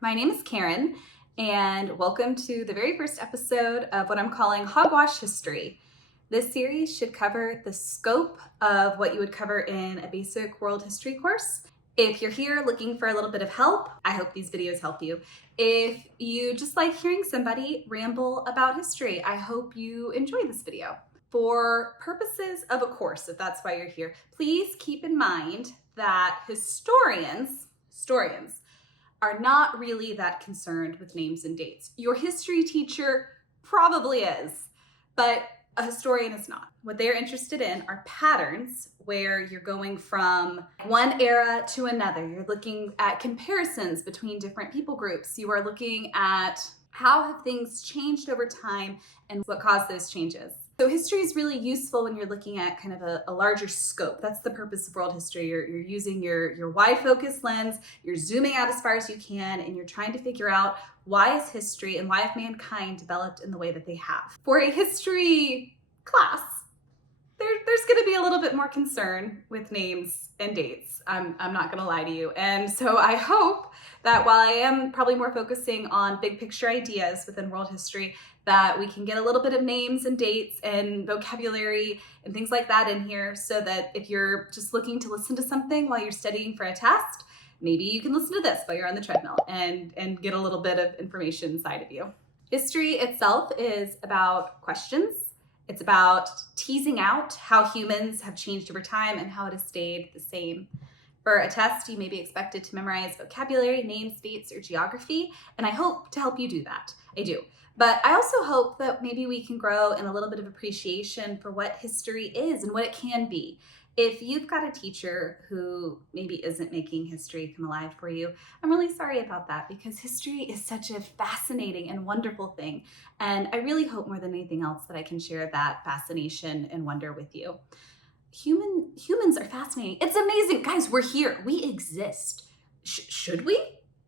My name is Karen, and welcome to the very first episode of what I'm calling Hogwash History. This series should cover the scope of what you would cover in a basic world history course. If you're here looking for a little bit of help, I hope these videos help you. If you just like hearing somebody ramble about history, I hope you enjoy this video. For purposes of a course, if that's why you're here, please keep in mind that historians are not really that concerned with names and dates. Your history teacher probably is, but a historian is not. What they're interested in are patterns where you're going from one era to another. You're looking at comparisons between different people groups. You are looking at how have things changed over time and what caused those changes. So history is really useful when you're looking at kind of a larger scope. That's the purpose of world history. You're using your wide focus lens, you're zooming out as far as you can, and you're trying to figure out why is history and why have mankind developed in the way that they have. For a history class, there's going to be a little bit more concern with names and dates. I'm not going to lie to you. And so I hope that while I am probably more focusing on big picture ideas within world history, that we can get a little bit of names and dates and vocabulary and things like that in here so that if you're just looking to listen to something while you're studying for a test, maybe you can listen to this while you're on the treadmill and get a little bit of information inside of you. History itself is about questions. It's about teasing out how humans have changed over time and how it has stayed the same. For a test, you may be expected to memorize vocabulary, names, dates, or geography, and I hope to help you do that. I do. But I also hope that maybe we can grow in a little bit of appreciation for what history is and what it can be. If you've got a teacher who maybe isn't making history come alive for you, I'm really sorry about that because history is such a fascinating and wonderful thing. And I really hope more than anything else that I can share that fascination and wonder with you. Humans are fascinating. It's amazing. Guys, we're here. We exist. Should we?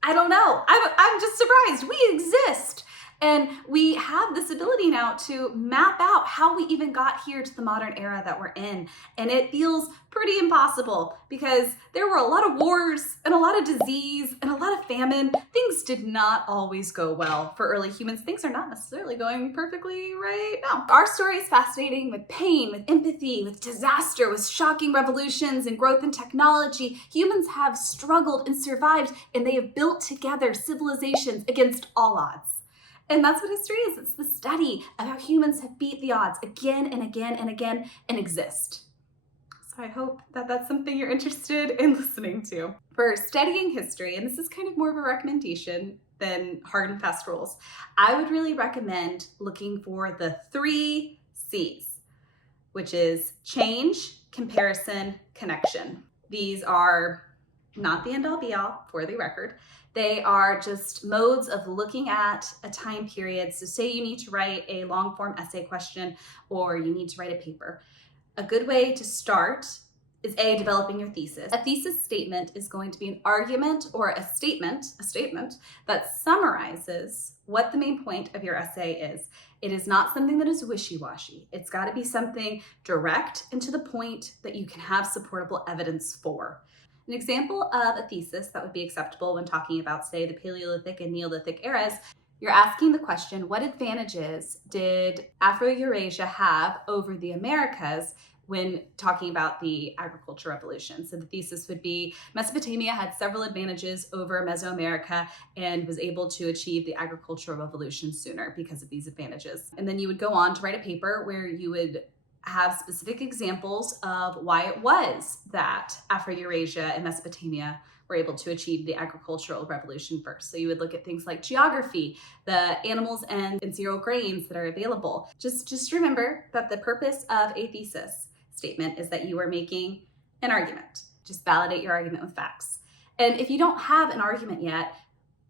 I don't know. I'm just surprised. We exist. And we have this ability now to map out how we even got here to the modern era that we're in. And it feels pretty impossible because there were a lot of wars and a lot of disease and a lot of famine. Things did not always go well for early humans. Things are not necessarily going perfectly right now. Our story is fascinating with pain, with empathy, with disaster, with shocking revolutions and growth in technology. Humans have struggled and survived, and they have built together civilizations against all odds. And that's what history is. It's the study of how humans have beat the odds again and again and again and exist. So I hope that that's something you're interested in listening to. For studying history, and this is kind of more of a recommendation than hard and fast rules, I would really recommend looking for the 3 C's, which is change, comparison, connection. These are not the end-all be-all, for the record. They are just modes of looking at a time period. So say you need to write a long-form essay question or you need to write a paper. A good way to start is developing your thesis. A thesis statement is going to be an argument or a statement that summarizes what the main point of your essay is. It is not something that is wishy-washy. It's got to be something direct and to the point that you can have supportable evidence for. An example of a thesis that would be acceptable when talking about, say, the Paleolithic and Neolithic eras, you're asking the question, what advantages did Afro-Eurasia have over the Americas when talking about the agricultural revolution? So the thesis would be Mesopotamia had several advantages over Mesoamerica and was able to achieve the agricultural revolution sooner because of these advantages. And then you would go on to write a paper where you would have specific examples of why it was that Afro-Eurasia and Mesopotamia were able to achieve the agricultural revolution first. So you would look at things like geography, the animals and cereal grains that are available. Just remember that the purpose of a thesis statement is that you are making an argument. Just validate your argument with facts. And if you don't have an argument yet,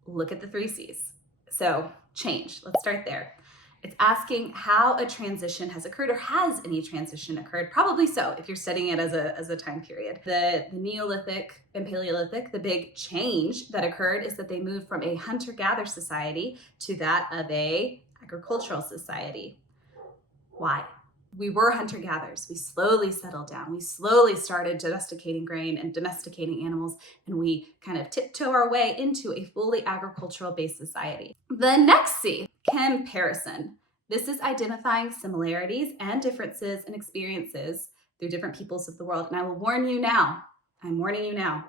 look at the 3 C's. So change, let's start there. It's asking how a transition has occurred, or has any transition occurred? Probably so, if you're studying it as a time period. The Neolithic and Paleolithic, the big change that occurred is that they moved from a hunter-gatherer society to that of a agricultural society. Why? We were hunter-gatherers. We slowly settled down. We slowly started domesticating grain and domesticating animals, and we kind of tiptoe our way into a fully agricultural-based society. The next C, comparison. This is identifying similarities and differences in experiences through different peoples of the world. And I will warn you now, I'm warning you now,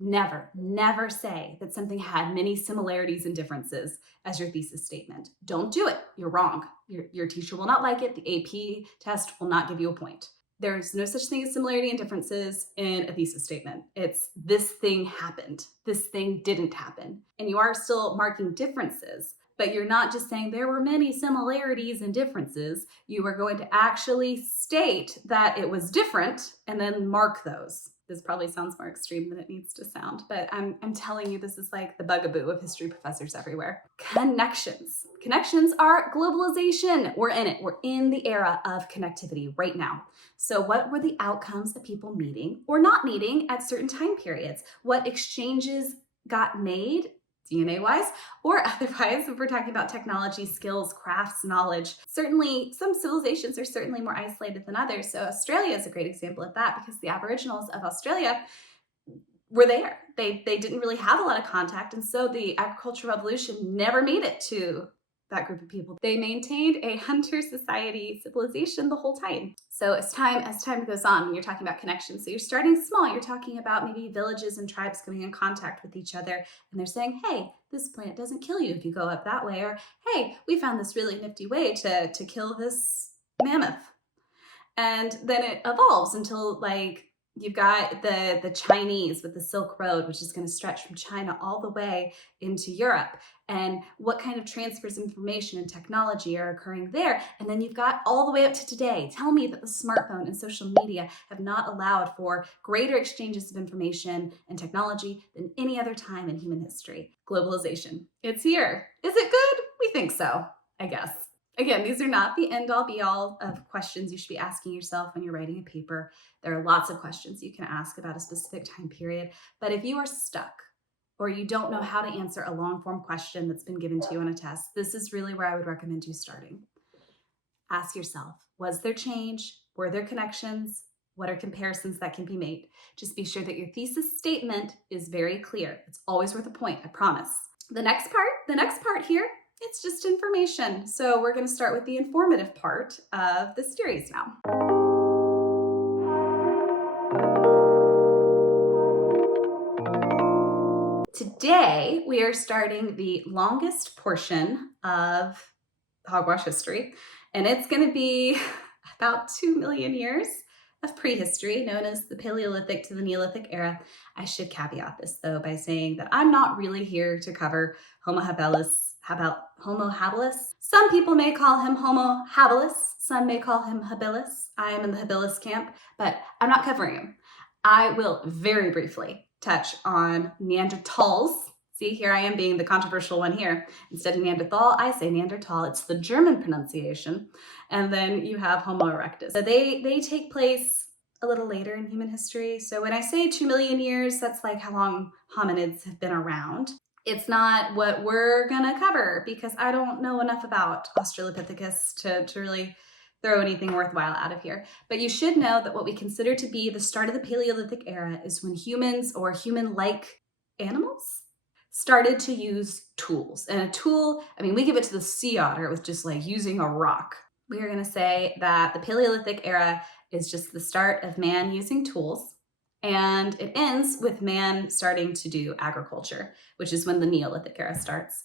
never say that something had many similarities and differences as your thesis statement. Don't do it. You're wrong. Your teacher will not like it. The AP test will not give you a point. There's no such thing as similarity and differences in a thesis statement. It's this thing happened. This thing didn't happen. And you are still marking differences, but you're not just saying there were many similarities and differences. You are going to actually state that it was different and then mark those. This probably sounds more extreme than it needs to sound, but I'm telling you, this is like the bugaboo of history professors everywhere. Connections. Connections are globalization. We're in it. We're in the era of connectivity right now. So what were the outcomes of people meeting or not meeting at certain time periods? What exchanges got made DNA-wise, or otherwise, if we're talking about technology, skills, crafts, knowledge. Certainly, some civilizations are certainly more isolated than others. So Australia is a great example of that because the Aboriginals of Australia were there. They didn't really have a lot of contact, and so the agricultural revolution never made it to that group of people. They maintained a hunter society civilization the whole time. So as time goes on, when you're talking about connections, so you're starting small, you're talking about maybe villages and tribes coming in contact with each other, and they're saying, hey, this plant doesn't kill you if you go up that way, or hey, we found this really nifty way to kill this mammoth. And then it evolves until like you've got the Chinese with the Silk Road, which is going to stretch from China all the way into Europe. And what kind of transfers of information and technology are occurring there? And then you've got all the way up to today. Tell me that the smartphone and social media have not allowed for greater exchanges of information and technology than any other time in human history. Globalization. It's here. Is it good? We think so, I guess. Again, these are not the end-all be-all of questions you should be asking yourself when you're writing a paper. There are lots of questions you can ask about a specific time period, but if you are stuck or you don't know how to answer a long-form question that's been given to you on a test, this is really where I would recommend you starting. Ask yourself, was there change? Were there connections? What are comparisons that can be made? Just be sure that your thesis statement is very clear. It's always worth a point, I promise. The next part here, it's just information. So we're going to start with the informative part of the series now. Today, we are starting the longest portion of Hogwash history, and it's going to be about 2 million years of prehistory, known as the Paleolithic to the Neolithic era. I should caveat this, though, by saying that I'm not really here to cover Homo habilis. How about Homo habilis? Some people may call him Homo habilis. Some may call him habilis. I am in the habilis camp, but I'm not covering him. I will very briefly touch on Neanderthals. See, here I am being the controversial one here. Instead of Neanderthal, I say Neanderthal. It's the German pronunciation. And then you have Homo erectus. So they take place a little later in human history. So when I say 2 million years, that's like how long hominids have been around. It's not what we're gonna cover because I don't know enough about Australopithecus to really throw anything worthwhile out of here. But you should know that what we consider to be the start of the Paleolithic era is when humans or human-like animals started to use tools. And a tool, I mean, we give it to the sea otter with just like using a rock. We are gonna say that the Paleolithic era is just the start of man using tools, and it ends with man starting to do agriculture, which is when the Neolithic era starts.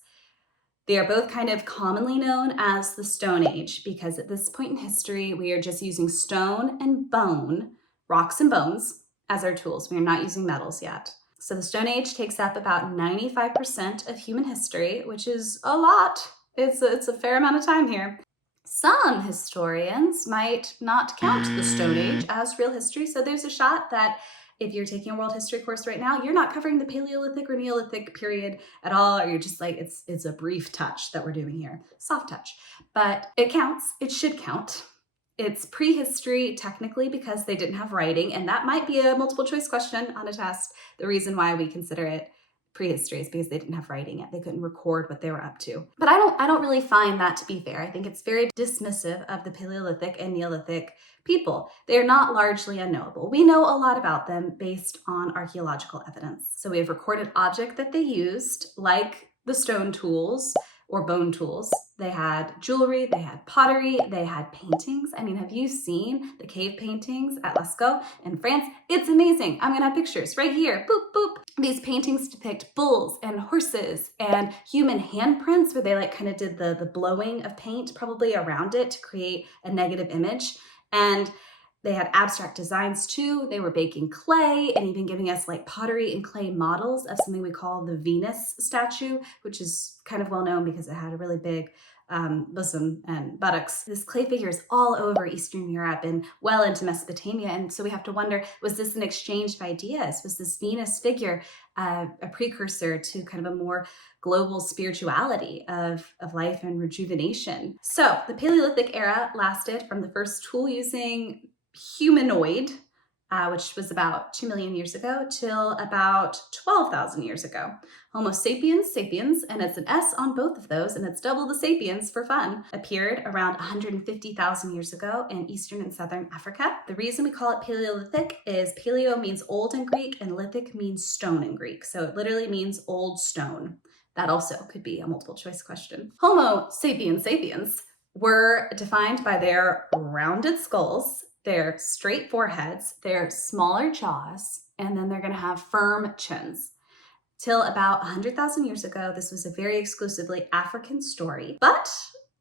They are both kind of commonly known as the Stone Age because at this point in history, we are just using stone and bone, rocks and bones, as our tools. We are not using metals yet. So the Stone Age takes up about 95% of human history, which is a lot. It's a fair amount of time here. Some historians might not count the Stone Age as real history, so there's a shot that if you're taking a world history course right now, you're not covering the Paleolithic or Neolithic period at all, or you're just like, it's a brief touch that we're doing here, soft touch. But it counts, it should count. It's prehistory technically because they didn't have writing, and that might be a multiple choice question on a test. The reason why we consider it prehistory is because they didn't have writing yet. They couldn't record what they were up to. But I I don't really find that to be fair. I think it's very dismissive of the Paleolithic and Neolithic people. They're not largely unknowable. We know a lot about them based on archaeological evidence. So we have recorded objects that they used, like the stone tools or bone tools. They had jewelry, they had pottery, they had paintings. I mean, have you seen the cave paintings at Lascaux in France? It's amazing. I'm gonna have pictures right here. Boop, boop. These paintings depict bulls and horses and human handprints where they like kind of did the blowing of paint probably around it to create a negative image. And they had abstract designs too. They were baking clay and even giving us like pottery and clay models of something we call the Venus statue, which is kind of well known because it had a really big bosom and buttocks. This clay figure is all over Eastern Europe and well into Mesopotamia. And so we have to wonder, was this an exchange of ideas? Was this Venus figure a precursor to kind of a more global spirituality of life and rejuvenation? So the Paleolithic era lasted from the first tool using humanoid, which was about 2 million years ago, till about 12,000 years ago. Homo sapiens sapiens, and it's an S on both of those, and it's double the sapiens for fun, appeared around 150,000 years ago in Eastern and Southern Africa. The reason we call it Paleolithic is paleo means old in Greek, and lithic means stone in Greek. So it literally means old stone. That also could be a multiple choice question. Homo sapiens sapiens were defined by their rounded skulls, their straight foreheads, their smaller jaws, and then they're going to have firm chins. Till about 100,000 years ago, this was a very exclusively African story, but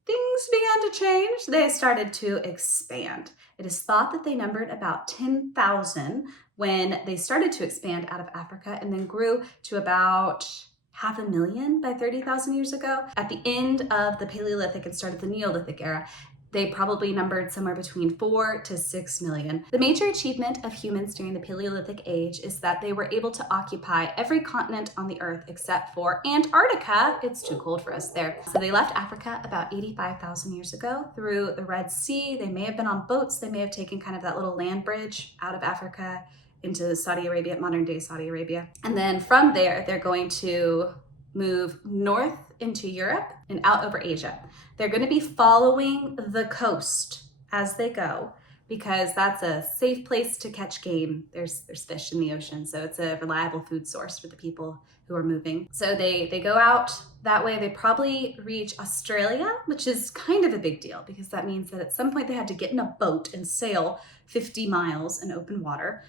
things began to change. They started to expand. It is thought that they numbered about 10,000 when they started to expand out of Africa and then grew to about 500,000 by 30,000 years ago. At the end of the Paleolithic and start of the Neolithic era, they probably numbered somewhere between 4 to 6 million. The major achievement of humans during the Paleolithic age is that they were able to occupy every continent on the earth except for Antarctica. It's too cold for us there. So they left Africa about 85,000 years ago through the Red Sea. They may have been on boats. They may have taken kind of that little land bridge out of Africa into Saudi Arabia, modern day Saudi Arabia. And then from there, they're going to move north into Europe and out over Asia. They're going to be following the coast as they go because that's a safe place to catch game. There's fish in the ocean, so it's a reliable food source for the people who are moving. So they go out that way. They probably reach Australia, which is kind of a big deal because that means that at some point they had to get in a boat and sail 50 miles in open water.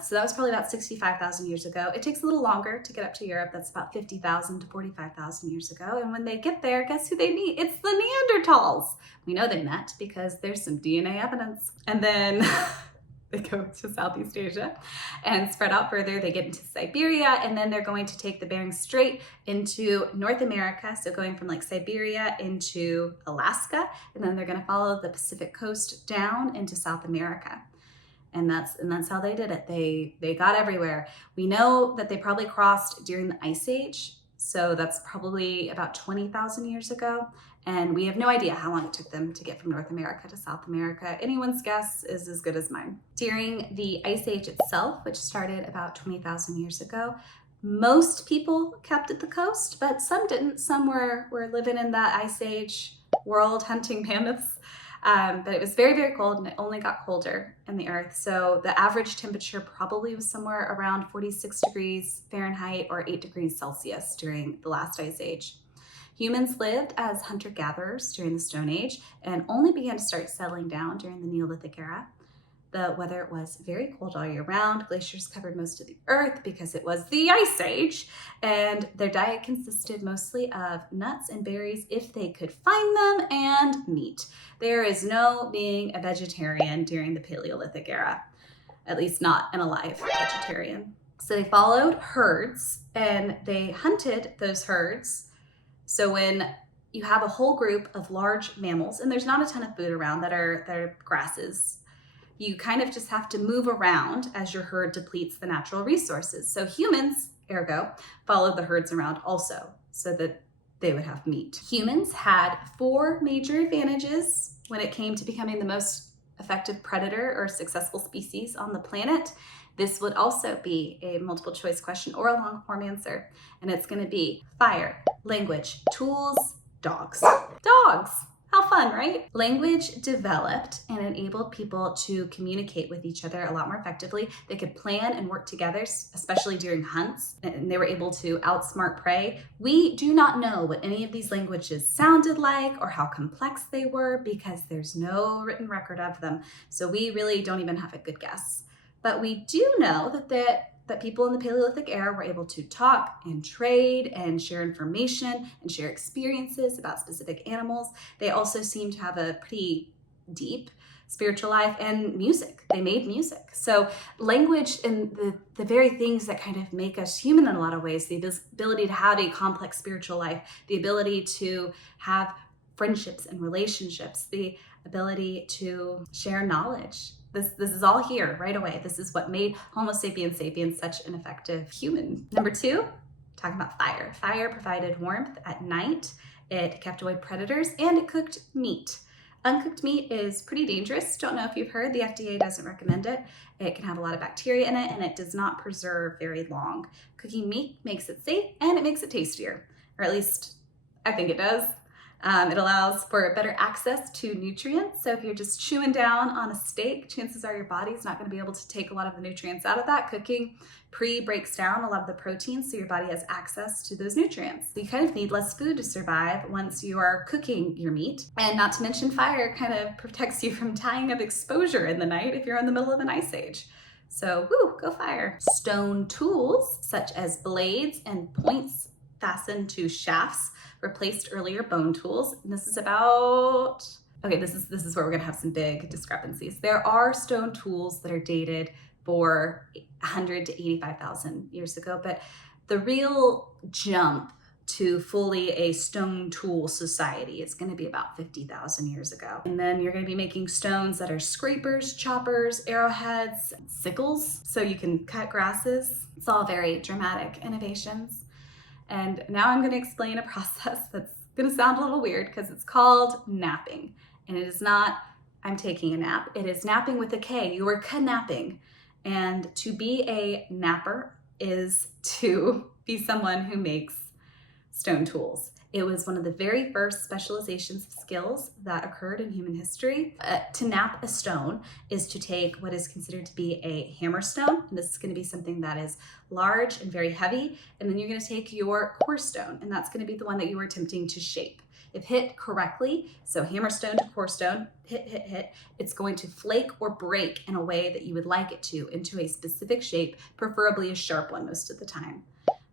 So that was probably about 65,000 years ago. It takes a little longer to get up to Europe. That's about 50,000 to 45,000 years ago. And when they get there, guess who they meet? It's the Neanderthals. We know they met because there's some DNA evidence. And then they go to Southeast Asia and spread out further. They get into Siberia, and then they're going to take the Bering Strait into North America. So going from like Siberia into Alaska, and then they're going to follow the Pacific coast down into South America. And that's how they did it. They got everywhere. We know that they probably crossed during the Ice Age. So that's probably about 20,000 years ago. And we have no idea how long it took them to get from North America to South America. Anyone's guess is as good as mine. During the Ice Age itself, which started about 20,000 years ago, most people kept at the coast, but some didn't. Some were living in that Ice Age world, hunting mammoths. But it was very, very cold, and it only got colder in the earth. So the average temperature probably was somewhere around 46 degrees Fahrenheit or 8 degrees Celsius during the last ice age. Humans lived as hunter-gatherers during the Stone Age and only began to start settling down during the Neolithic era. The weather was very cold all year round. Glaciers covered most of the earth because it was the Ice Age, and their diet consisted mostly of nuts and berries if they could find them, and meat. There is no being a vegetarian during the Paleolithic era, at least not an alive vegetarian. So they followed herds and they hunted those herds. So when you have a whole group of large mammals, and there's not a ton of food around that are grasses, you kind of just have to move around as your herd depletes the natural resources. So humans, ergo, followed the herds around also so that they would have meat. Humans had 4 major advantages when it came to becoming the most effective predator or successful species on the planet. This would also be a multiple choice question or a long form answer. And it's going to be fire, language, tools, dogs. Dogs! How fun, right? Language developed and enabled people to communicate with each other a lot more effectively. They could plan and work together, especially during hunts, and they were able to outsmart prey. We do not know what any of these languages sounded like or how complex they were because there's no written record of them. So we really don't even have a good guess. But we do know that people in the Paleolithic era were able to talk and trade and share information and share experiences about specific animals. They also seem to have a pretty deep spiritual life and music. They made music. So language and the very things that kind of make us human in a lot of ways, the ability to have a complex spiritual life, the ability to have friendships and relationships, the ability to share knowledge. This is all here right away. This is what made Homo sapiens sapiens such an effective human. Number 2, talking about fire. Fire provided warmth at night. It kept away predators and it cooked meat. Uncooked meat is pretty dangerous. Don't know if you've heard, the FDA doesn't recommend it. It can have a lot of bacteria in it and it does not preserve very long. Cooking meat makes it safe and it makes it tastier, or at least I think it does. It allows for better access to nutrients. So if you're just chewing down on a steak, chances are your body's not going to be able to take a lot of the nutrients out of that. Cooking breaks down a lot of the proteins, so your body has access to those nutrients. So you kind of need less food to survive once you are cooking your meat. And not to mention, fire kind of protects you from dying of exposure in the night if you're in the middle of an ice age. So woo, go fire. Stone tools such as blades and points fastened to shafts replaced earlier bone tools. And this is about, okay, this is where we're gonna have some big discrepancies. There are stone tools that are dated for 100 to 85,000 years ago, but the real jump to fully a stone tool society is gonna be about 50,000 years ago. And then you're gonna be making stones that are scrapers, choppers, arrowheads, sickles, so you can cut grasses. It's all very dramatic innovations. And now I'm going to explain a process that's going to sound a little weird because it's called napping. And it is not, I'm taking a nap. It is napping with a K. You are kidnapping. And to be a napper is to be someone who makes stone tools. It was one of the very first specializations of skills that occurred in human history. To nap a stone is to take what is considered to be a hammer stone, and this is going to be something that is large and very heavy, and then you're going to take your core stone, and that's going to be the one that you were attempting to shape. If hit correctly, so hammer stone to core stone, hit, it's going to flake or break in a way that you would like it to, into a specific shape, preferably a sharp one most of the time.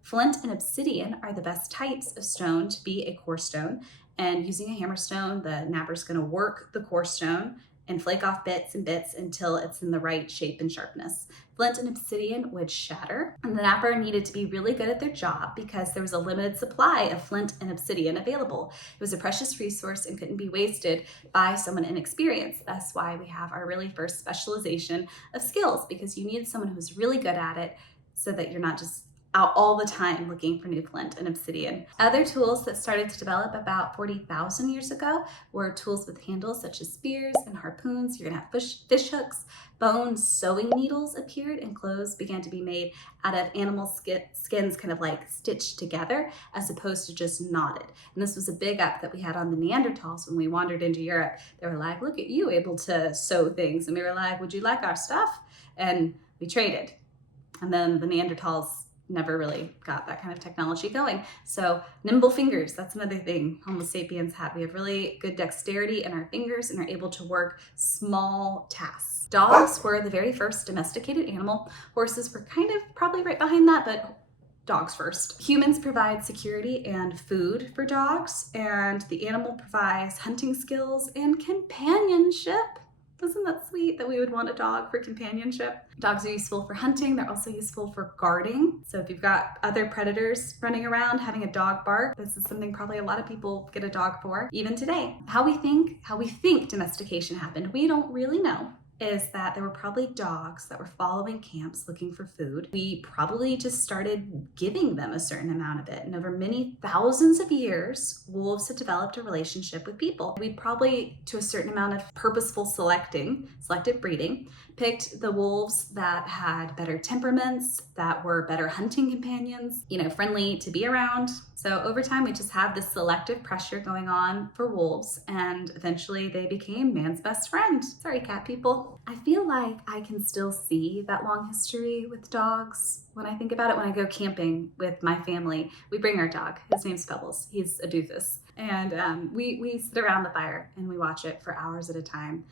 Flint and obsidian are the best types of stone to be a core stone, and using a hammer stone, the napper's going to work the core stone and flake off bits and bits until it's in the right shape and sharpness. Flint and obsidian would shatter, and the napper needed to be really good at their job because there was a limited supply of flint and obsidian available. It was a precious resource and couldn't be wasted by someone inexperienced. That's why we have our really first specialization of skills, because you need someone who's really good at it so that you're not just out all the time looking for new flint and obsidian. Other tools that started to develop about 40,000 years ago were tools with handles such as spears and harpoons. You're gonna have fish hooks. Bone sewing needles appeared, and clothes began to be made out of animal skins kind of like stitched together as opposed to just knotted. And this was a big up that we had on the Neanderthals when we wandered into Europe. They were like, look at you able to sew things. And we were like, would you like our stuff? And we traded. And then the Neanderthals never really got that kind of technology going. So nimble fingers, that's another thing Homo sapiens had. We have really good dexterity in our fingers and are able to work small tasks. Dogs were the very first domesticated animal. Horses were kind of probably right behind that, but dogs first. Humans provide security and food for dogs, and the animal provides hunting skills and companionship. Isn't that sweet that we would want a dog for companionship? Dogs are useful for hunting. They're also useful for guarding. So if you've got other predators running around, having a dog bark, this is something probably a lot of people get a dog for, even today. How we think domestication happened, we don't really know. Is that there were probably dogs that were following camps looking for food. We probably just started giving them a certain amount of it. And over many thousands of years, wolves had developed a relationship with people. We probably, to a certain amount of purposeful selective breeding, picked the wolves that had better temperaments, that were better hunting companions, friendly to be around. So over time, we just had this selective pressure going on for wolves, and eventually they became man's best friend. Sorry, cat people. I feel like I can still see that long history with dogs. When I think about it, when I go camping with my family, we bring our dog. His name's Pebbles. He's a doofus. And we sit around the fire and we watch it for hours at a time.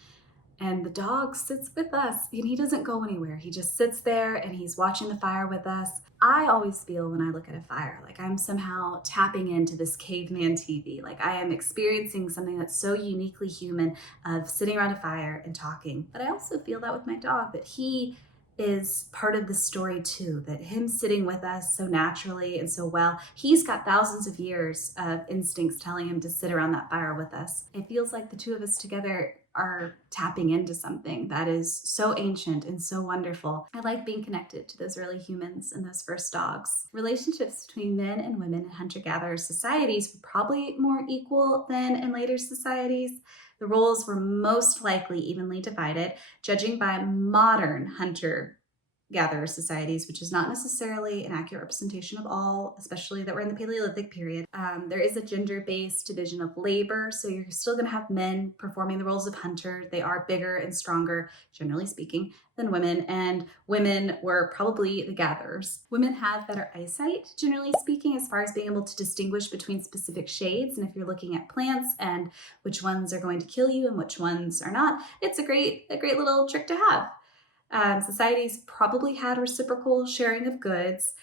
And the dog sits with us and he doesn't go anywhere. He just sits there and he's watching the fire with us. I always feel when I look at a fire like I'm somehow tapping into this caveman TV. Like I am experiencing something that's so uniquely human of sitting around a fire and talking. But I also feel that with my dog, that he is part of the story too, that him sitting with us so naturally and so well, he's got thousands of years of instincts telling him to sit around that fire with us. It feels like the two of us together are tapping into something that is so ancient and so wonderful. I like being connected to those early humans and those first dogs. Relationships between men and women in hunter-gatherer societies were probably more equal than in later societies. The roles were most likely evenly divided, judging by modern hunter-gatherer societies, which is not necessarily an accurate representation of all, especially that we're in the Paleolithic period. There is a gender-based division of labor, so you're still going to have men performing the roles of hunter. They are bigger and stronger, generally speaking, than women, and women were probably the gatherers. Women have better eyesight, generally speaking, as far as being able to distinguish between specific shades, and if you're looking at plants and which ones are going to kill you and which ones are not, it's a great little trick to have. Societies probably had reciprocal sharing of goods.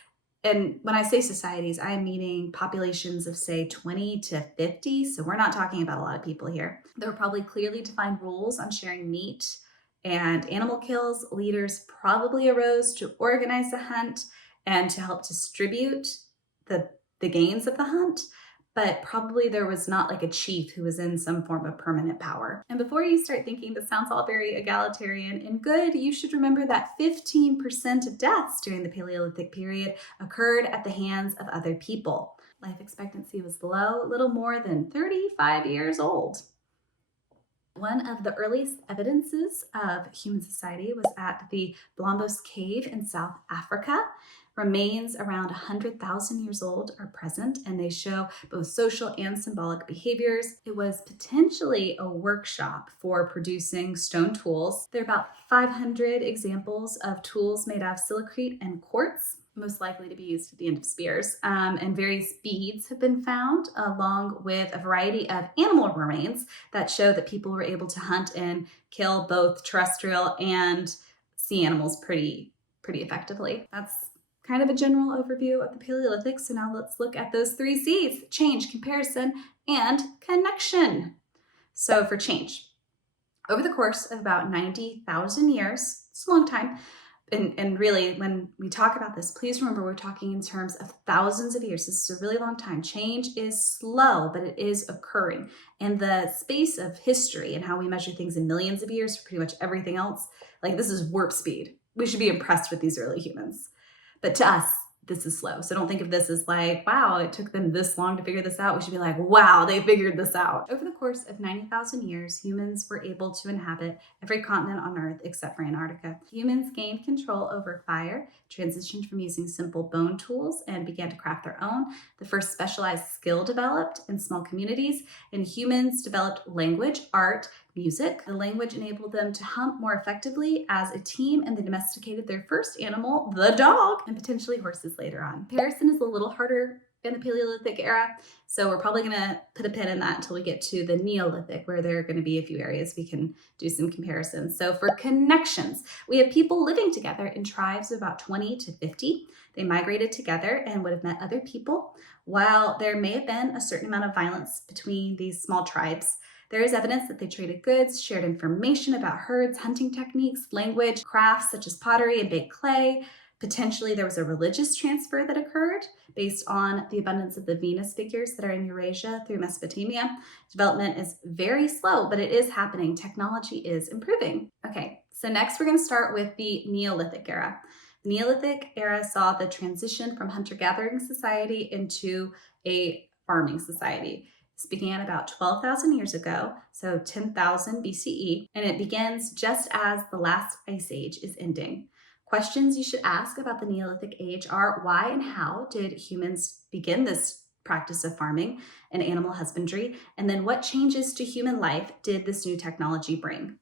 And when I say societies, I'm meaning populations of, say, 20 to 50. So we're not talking about a lot of people here. There were probably clearly defined rules on sharing meat and animal kills. Leaders probably arose to organize the hunt and to help distribute the gains of the hunt. But probably there was not like a chief who was in some form of permanent power. And before you start thinking this sounds all very egalitarian and good, you should remember that 15% of deaths during the Paleolithic period occurred at the hands of other people. Life expectancy was low, little more than 35 years old. One of the earliest evidences of human society was at the Blombos Cave in South Africa. Remains around 100,000 years old are present, and they show both social and symbolic behaviors. It was potentially a workshop for producing stone tools. There are about 500 examples of tools made out of silicate and quartz, most likely to be used at the end of spears. And various beads have been found, along with a variety of animal remains that show that people were able to hunt and kill both terrestrial and sea animals pretty effectively. That's kind of a general overview of the Paleolithic. So now let's look at those 3 C's: change, comparison, and connection. So for change, over the course of about 90,000 years, it's a long time, and really, when we talk about this, please remember we're talking in terms of thousands of years. This is a really long time. Change is slow, but it is occurring. In the space of history and how we measure things in millions of years for pretty much everything else, like this is warp speed. We should be impressed with these early humans. But to us, this is slow. So don't think of this as like, wow, it took them this long to figure this out. We should be like, wow, they figured this out. Over the course of 90,000 years, humans were able to inhabit every continent on Earth except for Antarctica. Humans gained control over fire, transitioned from using simple bone tools, and began to craft their own. The first specialized skill developed in small communities, and humans developed language, art, music. The language enabled them to hunt more effectively as a team, and they domesticated their first animal, the dog, and potentially horses later on. Comparison is a little harder in the Paleolithic era, so we're probably going to put a pin in that until we get to the Neolithic, where there are going to be a few areas we can do some comparisons. So for connections, we have people living together in tribes of about 20 to 50. They migrated together and would have met other people. While there may have been a certain amount of violence between these small tribes, there is evidence that they traded goods, shared information about herds, hunting techniques, language, crafts such as pottery and baked clay. Potentially there was a religious transfer that occurred based on the abundance of the Venus figures that are in Eurasia through Mesopotamia. Development is very slow, but it is happening. Technology is improving. Okay, so next we're going to start with the Neolithic era. The Neolithic era saw the transition from hunter-gathering society into a farming society. This began about 12,000 years ago, so 10,000 BCE, and it begins just as the last ice age is ending. Questions you should ask about the Neolithic age are: why and how did humans begin this practice of farming and animal husbandry? And then what changes to human life did this new technology bring?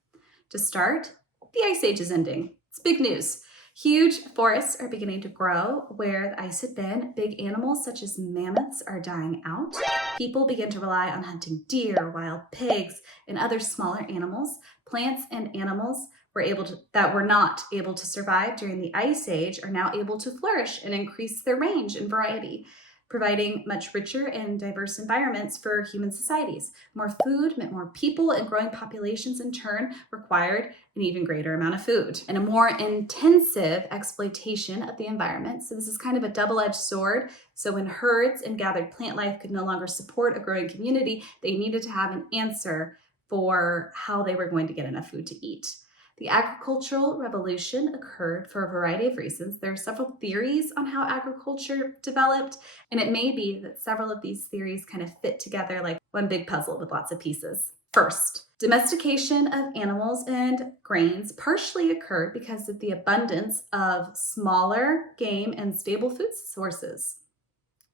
To start, the ice age is ending. It's big news. Huge forests are beginning to grow where the ice had been. Big animals such as mammoths are dying out. People begin to rely on hunting deer, wild pigs, and other smaller animals. Plants and animals that were not able to survive during the ice age are now able to flourish and increase their range and variety, providing much richer and diverse environments for human societies. More food meant more people, and growing populations in turn required an even greater amount of food and a more intensive exploitation of the environment. So this is kind of a double-edged sword. So when herds and gathered plant life could no longer support a growing community, they needed to have an answer for how they were going to get enough food to eat. The agricultural revolution occurred for a variety of reasons. There are several theories on how agriculture developed, and it may be that several of these theories kind of fit together like one big puzzle with lots of pieces. First, domestication of animals and grains partially occurred because of the abundance of smaller game and stable food sources.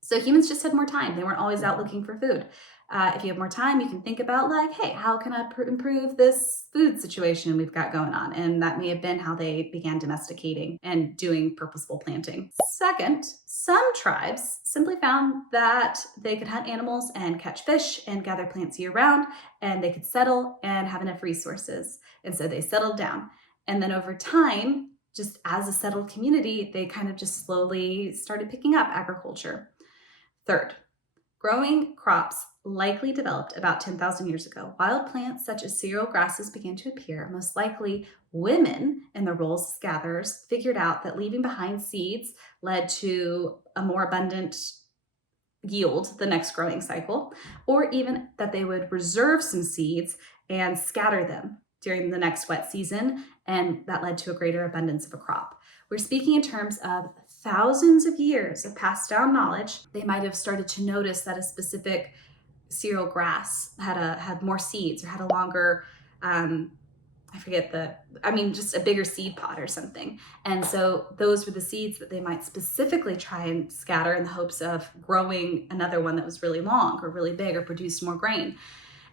So humans just had more time. They weren't always out looking for food. If you have more time, you can think about like, hey, how can I improve this food situation we've got going on? And that may have been how they began domesticating and doing purposeful planting. Second, some tribes simply found that they could hunt animals and catch fish and gather plants year round, and they could settle and have enough resources. And so they settled down. And then over time, just as a settled community, they kind of just slowly started picking up agriculture. Third, growing crops likely developed about 10,000 years ago. Wild plants such as cereal grasses began to appear. Most likely, women in the roles as gatherers figured out that leaving behind seeds led to a more abundant yield the next growing cycle, or even that they would reserve some seeds and scatter them during the next wet season, and that led to a greater abundance of a crop. We're speaking in terms of thousands of years of passed down knowledge. They might have started to notice that a specific cereal grass had more seeds or had a longer, just a bigger seed pod or something. And so those were the seeds that they might specifically try and scatter in the hopes of growing another one that was really long or really big or produced more grain.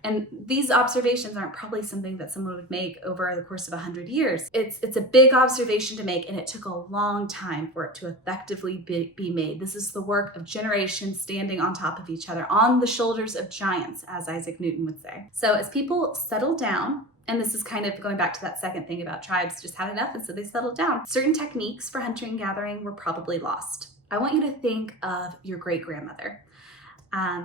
And these observations aren't probably something that someone would make over the course of 100 years. It's a big observation to make, and it took a long time for it to effectively be made. This is the work of generations standing on top of each other, on the shoulders of giants, as Isaac Newton would say. So as people settled down, and this is kind of going back to that second thing about tribes just had enough, and so they settled down, certain techniques for hunting and gathering were probably lost. I want you to think of your great-grandmother.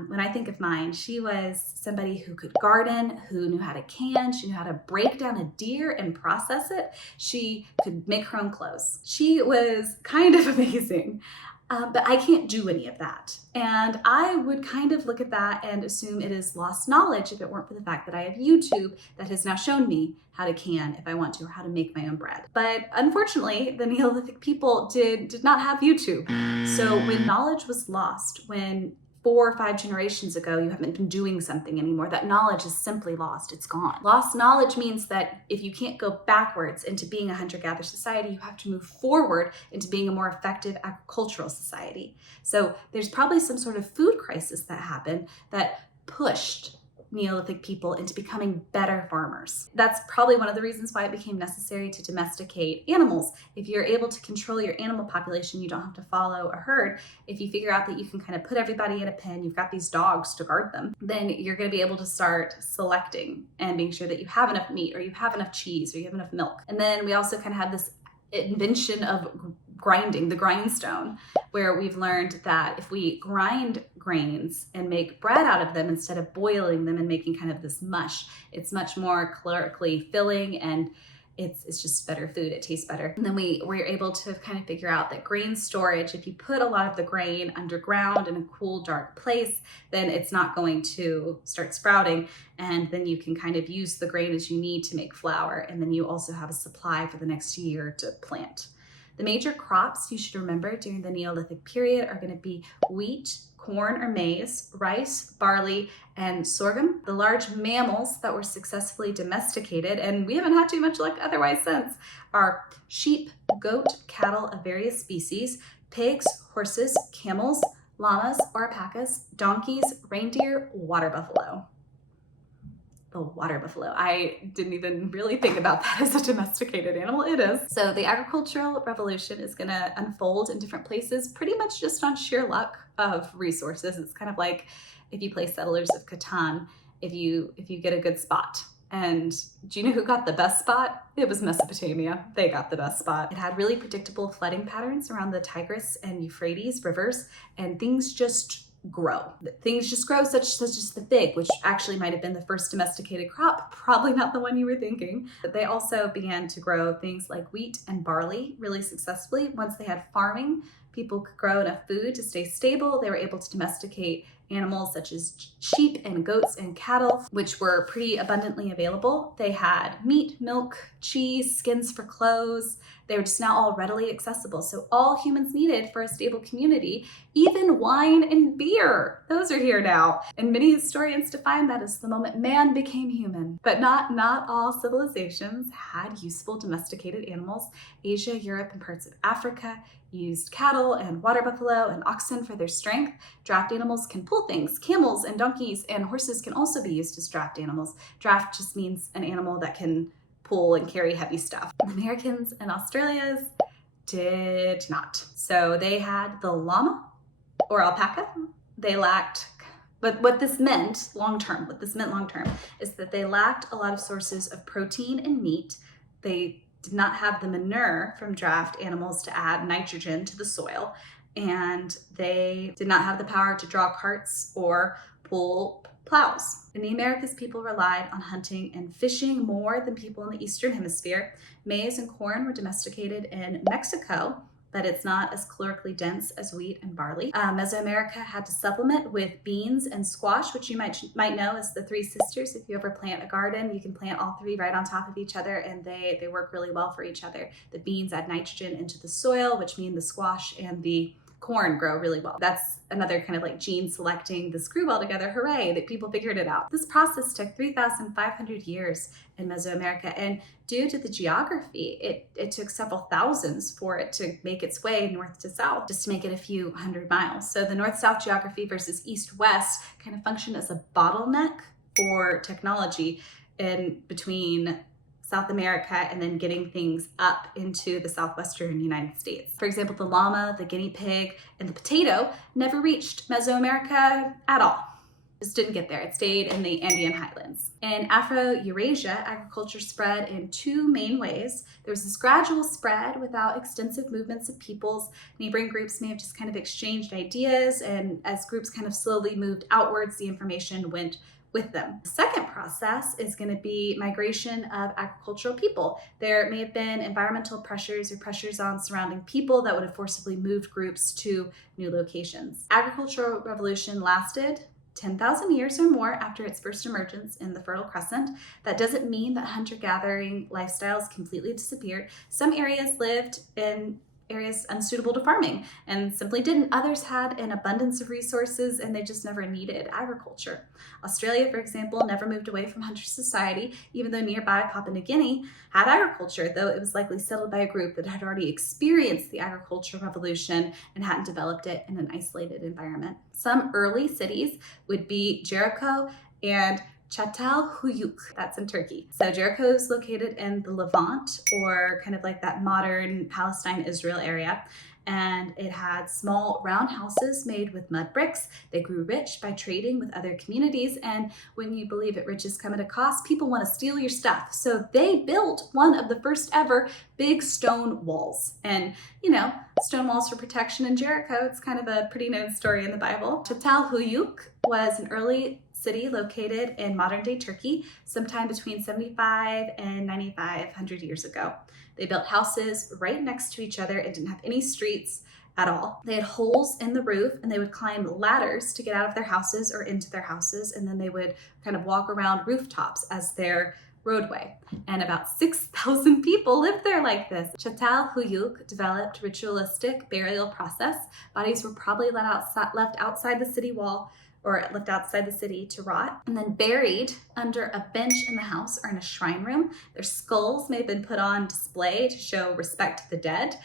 When I think of mine, she was somebody who could garden, who knew how to can, she knew how to break down a deer and process it. She could make her own clothes. She was kind of amazing, but I can't do any of that. And I would kind of look at that and assume it is lost knowledge if it weren't for the fact that I have YouTube that has now shown me how to can if I want to, or how to make my own bread. But unfortunately, the Neolithic people did not have YouTube. So when knowledge was lost, when 4 or 5 generations ago, you haven't been doing something anymore, that knowledge is simply lost. It's gone. Lost knowledge means that if you can't go backwards into being a hunter-gatherer society, you have to move forward into being a more effective agricultural society. So there's probably some sort of food crisis that happened that pushed Neolithic people into becoming better farmers. That's probably one of the reasons why it became necessary to domesticate animals. If you're able to control your animal population, you don't have to follow a herd. If you figure out that you can kind of put everybody in a pen, you've got these dogs to guard them, then you're going to be able to start selecting and being sure that you have enough meat, or you have enough cheese, or you have enough milk. And then we also kind of have this invention of grinding, the grindstone, where we've learned that if we grind grains and make bread out of them instead of boiling them and making kind of this mush, it's much more calorically filling, and it's just better food. It tastes better. And then we're able to kind of figure out that grain storage, if you put a lot of the grain underground in a cool, dark place, then it's not going to start sprouting. And then you can kind of use the grain as you need to make flour. And then you also have a supply for the next year to plant. The major crops you should remember during the Neolithic period are going to be wheat, corn or maize, rice, barley, and sorghum. The large mammals that were successfully domesticated, and we haven't had too much luck otherwise since, are sheep, goat, cattle of various species, pigs, horses, camels, llamas or alpacas, donkeys, reindeer, water buffalo. The water buffalo. I didn't even really think about that as a domesticated animal. It is. So the agricultural revolution is going to unfold in different places, pretty much just on sheer luck of resources. It's kind of like if you play Settlers of Catan, if you get a good spot. And do you know who got the best spot? It was Mesopotamia. They got the best spot. It had really predictable flooding patterns around the Tigris and Euphrates rivers, and things just grow. Things just grow, such as the fig, which actually might have been the first domesticated crop, probably not the one you were thinking. But they also began to grow things like wheat and barley really successfully. Once they had farming, people could grow enough food to stay stable. They were able to domesticate animals such as sheep and goats and cattle, which were pretty abundantly available. They had meat, milk, cheese, skins for clothes. They were just now all readily accessible. So all humans needed for a stable community, even wine and beer, those are here now. And many historians define that as the moment man became human. But not all civilizations had useful domesticated animals. Asia, Europe, and parts of Africa used cattle and water buffalo and oxen for their strength. Draft animals can pull things. Camels and donkeys and horses can also be used as draft animals. Draft just means an animal that can pull and carry heavy stuff. Americans and Australians did not. So they had the llama or alpaca. They lacked, but what this meant long-term is that they lacked a lot of sources of protein and meat. They did not have the manure from draft animals to add nitrogen to the soil, and they did not have the power to draw carts or pull plows. In the Americas, people relied on hunting and fishing more than people in the Eastern Hemisphere. Maize and corn were domesticated in Mexico, but it's not as calorically dense as wheat and barley. Mesoamerica had to supplement with beans and squash, which you might know as the three sisters. If you ever plant a garden, you can plant all three right on top of each other, and they work really well for each other. The beans add nitrogen into the soil, which means the squash and the corn grow really well. That's another kind of like gene selecting the screw well together. Hooray, that people figured it out. This process took 3,500 years in Mesoamerica, and due to the geography, it took several thousands for it to make its way north to south, just to make it a few hundred miles. So the north-south geography versus east-west kind of functioned as a bottleneck for technology in between South America and then getting things up into the southwestern United States. For example, the llama, the guinea pig, and the potato never reached Mesoamerica at all. Just didn't get there. It stayed in the Andean highlands. In Afro-Eurasia, agriculture spread in two main ways. There was this gradual spread without extensive movements of peoples. Neighboring groups may have just kind of exchanged ideas, and as groups kind of slowly moved outwards, the information went with them. The second process is going to be migration of agricultural people. There may have been environmental pressures or pressures on surrounding people that would have forcibly moved groups to new locations. Agricultural revolution lasted 10,000 years or more after its first emergence in the Fertile Crescent. That doesn't mean that hunter-gathering lifestyles completely disappeared. Some areas lived in areas unsuitable to farming and simply didn't. Others had an abundance of resources and they just never needed agriculture. Australia, for example, never moved away from hunter society, even though nearby Papua New Guinea had agriculture, though it was likely settled by a group that had already experienced the agricultural revolution and hadn't developed it in an isolated environment. Some early cities would be Jericho and Çatalhöyük, that's in Turkey. So Jericho is located in the Levant, or kind of like that modern Palestine-Israel area. And it had small round houses made with mud bricks. They grew rich by trading with other communities. And when you believe that riches come at a cost, people want to steal your stuff. So they built one of the first ever big stone walls. And, you know, stone walls for protection in Jericho, it's kind of a pretty known story in the Bible. Çatalhöyük was an early city located in modern-day Turkey, sometime between 75 and 9,500 years ago. They built houses right next to each other and didn't have any streets at all. They had holes in the roof, and they would climb ladders to get out of their houses or into their houses, and then they would kind of walk around rooftops as their roadway. And about 6,000 people lived there like this. Çatalhöyük developed ritualistic burial process. Bodies were probably left outside the city wall or left outside the city to rot, and then buried under a bench in the house or in a shrine room. Their skulls may have been put on display to show respect to the dead,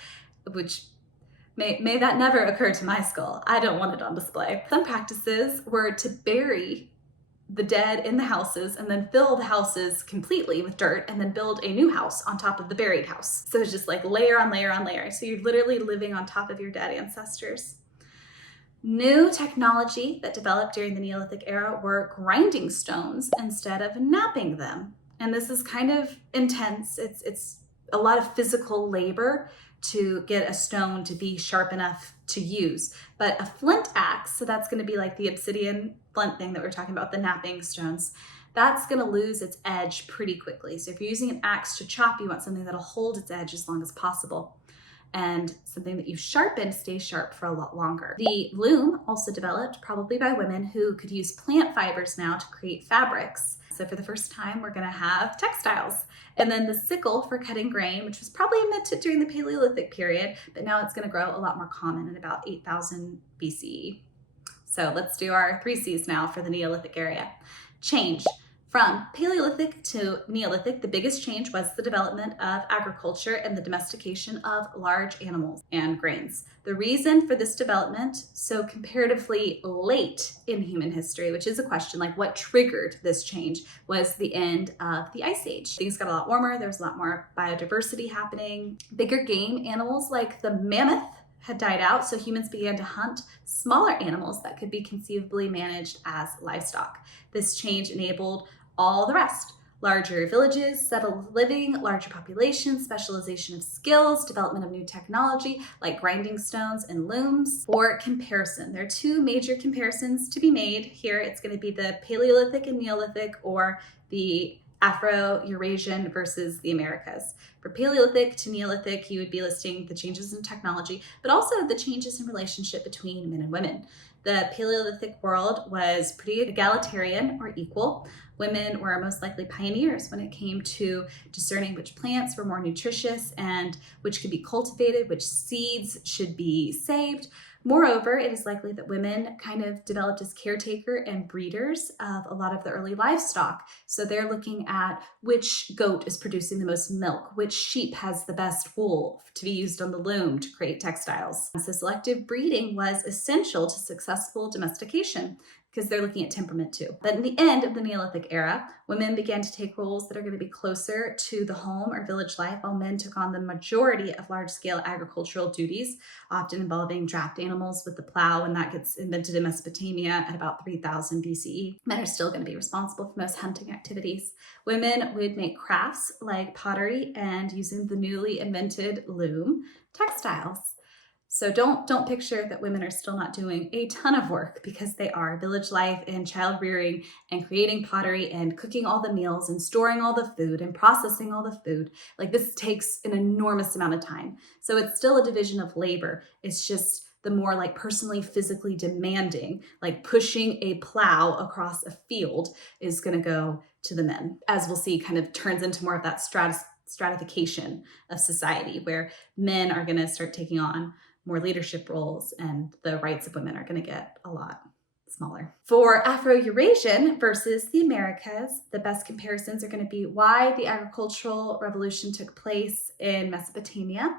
which may that never occur to my skull. I don't want it on display. Some practices were to bury the dead in the houses and then fill the houses completely with dirt and then build a new house on top of the buried house. So it's just like layer on layer on layer. So you're literally living on top of your dead ancestors. New technology that developed during the Neolithic era were grinding stones instead of knapping them. And this is kind of intense. It's a lot of physical labor to get a stone to be sharp enough to use. But a flint axe, so that's going to be like the obsidian flint thing that we were talking about, the knapping stones, that's going to lose its edge pretty quickly. So if you're using an axe to chop, you want something that'll hold its edge as long as possible. And something that you've sharpened stays sharp for a lot longer. The loom also developed probably by women who could use plant fibers now to create fabrics. So for the first time, we're gonna have textiles. And then the sickle for cutting grain, which was probably invented during the Paleolithic period, but now it's gonna grow a lot more common in about 8,000 BCE. So let's do our 3 C's now for the Neolithic era. Change. From Paleolithic to Neolithic, the biggest change was the development of agriculture and the domestication of large animals and grains. The reason for this development, so comparatively late in human history, which is a question like what triggered this change, was the end of the Ice Age. Things got a lot warmer, there was a lot more biodiversity happening. Bigger game animals like the mammoth had died out, so humans began to hunt smaller animals that could be conceivably managed as livestock. This change enabled all the rest. Larger villages, settled living, larger populations, specialization of skills, development of new technology like grinding stones and looms. For comparison, there are 2 major comparisons to be made here. It's going to be the Paleolithic and Neolithic, or the Afro-Eurasian versus the Americas. For Paleolithic to Neolithic, you would be listing the changes in technology, but also the changes in relationship between men and women. The Paleolithic world was pretty egalitarian or equal. Women were most likely pioneers when it came to discerning which plants were more nutritious and which could be cultivated, which seeds should be saved. Moreover, it is likely that women kind of developed as caretaker and breeders of a lot of the early livestock. So they're looking at which goat is producing the most milk, which sheep has the best wool to be used on the loom to create textiles. So selective breeding was essential to successful domestication, because they're looking at temperament too. But in the end of the Neolithic era, women began to take roles that are going to be closer to the home or village life, while men took on the majority of large-scale agricultural duties, often involving draft animals with the plow, and that gets invented in Mesopotamia at about 3000 BCE. Men are still going to be responsible for most hunting activities. Women would make crafts like pottery and, using the newly invented loom, textiles. So don't picture that women are still not doing a ton of work, because they are. Village life and child rearing and creating pottery and cooking all the meals and storing all the food and processing all the food. Like, this takes an enormous amount of time. So it's still a division of labor. It's just the more like personally, physically demanding, like pushing a plow across a field, is going to go to the men. As we'll see, kind of turns into more of that stratification of society, where men are going to start taking on more leadership roles, and the rights of women are going to get a lot smaller. For Afro-Eurasian versus the Americas, the best comparisons are going to be why the agricultural revolution took place in Mesopotamia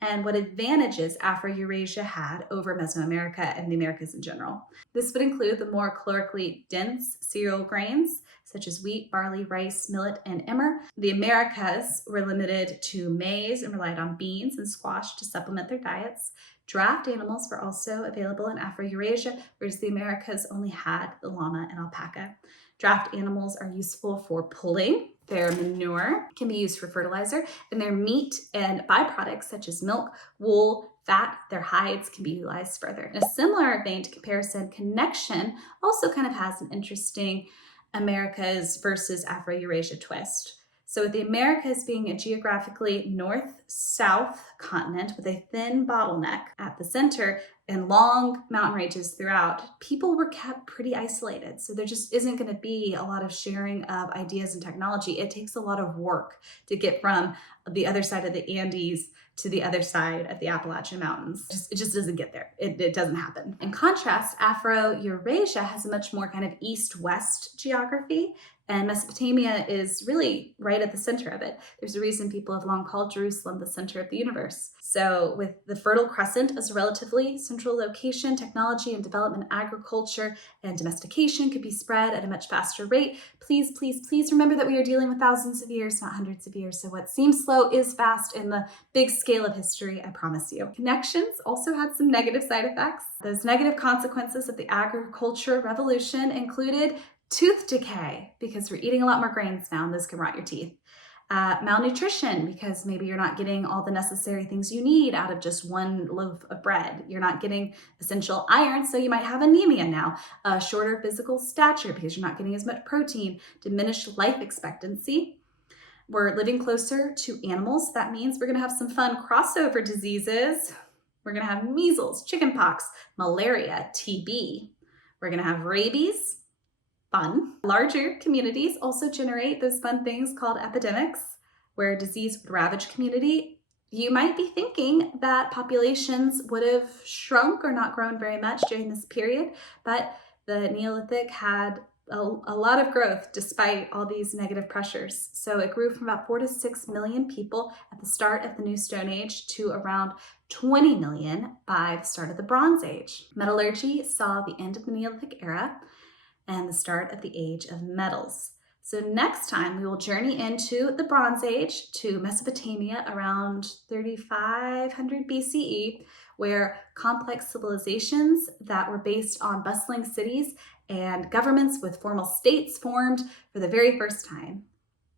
and what advantages Afro-Eurasia had over Mesoamerica and the Americas in general. This would include the more calorically dense cereal grains, such as wheat, barley, rice, millet, and emmer. The Americas were limited to maize and relied on beans and squash to supplement their diets. Draft animals were also available in Afro-Eurasia, whereas the Americas only had the llama and alpaca. Draft animals are useful for pulling. Their manure can be used for fertilizer, and their meat and byproducts such as milk, wool, fat, their hides can be utilized further. In a similar vein to comparison, connection also kind of has an interesting Americas versus Afro-Eurasia twist. So with the Americas being a geographically north-south continent with a thin bottleneck at the center and long mountain ranges throughout, people were kept pretty isolated. So there just isn't going to be a lot of sharing of ideas and technology. It takes a lot of work to get from the other side of the Andes to the other side of the Appalachian Mountains. It just doesn't get there. It doesn't happen. In contrast, Afro-Eurasia has a much more kind of east-west geography, and Mesopotamia is really right at the center of it. There's a reason people have long called Jerusalem the center of the universe. So with the Fertile Crescent as a relatively central location, technology and development, agriculture and domestication could be spread at a much faster rate. Please, please, please remember that we are dealing with thousands of years, not hundreds of years. So what seems slow is fast in the big scale of history, I promise you. Connections also had some negative side effects. Those negative consequences of the agriculture revolution included tooth decay, because we're eating a lot more grains now and this can rot your teeth. Malnutrition, because maybe you're not getting all the necessary things you need out of just one loaf of bread. You're not getting essential iron, so you might have anemia now. Shorter physical stature, because you're not getting as much protein. Diminished life expectancy. We're living closer to animals. That means we're going to have some fun crossover diseases. We're going to have measles, chickenpox, malaria, TB. We're going to have rabies. Fun. Larger communities also generate those fun things called epidemics, where disease would ravage community. You might be thinking that populations would have shrunk or not grown very much during this period, but the Neolithic had a lot of growth despite all these negative pressures. So it grew from about 4 to 6 million people at the start of the New Stone Age to around 20 million by the start of the Bronze Age. Metallurgy saw the end of the Neolithic era and the start of the Age of Metals. So next time we will journey into the Bronze Age to Mesopotamia around 3500 BCE, where complex civilizations that were based on bustling cities and governments with formal states formed for the very first time.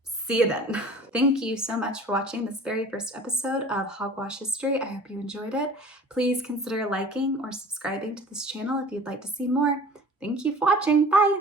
See you then. Thank you so much for watching this very first episode of Hogwash History. I hope you enjoyed it. Please consider liking or subscribing to this channel if you'd like to see more. Thank you for watching. Bye.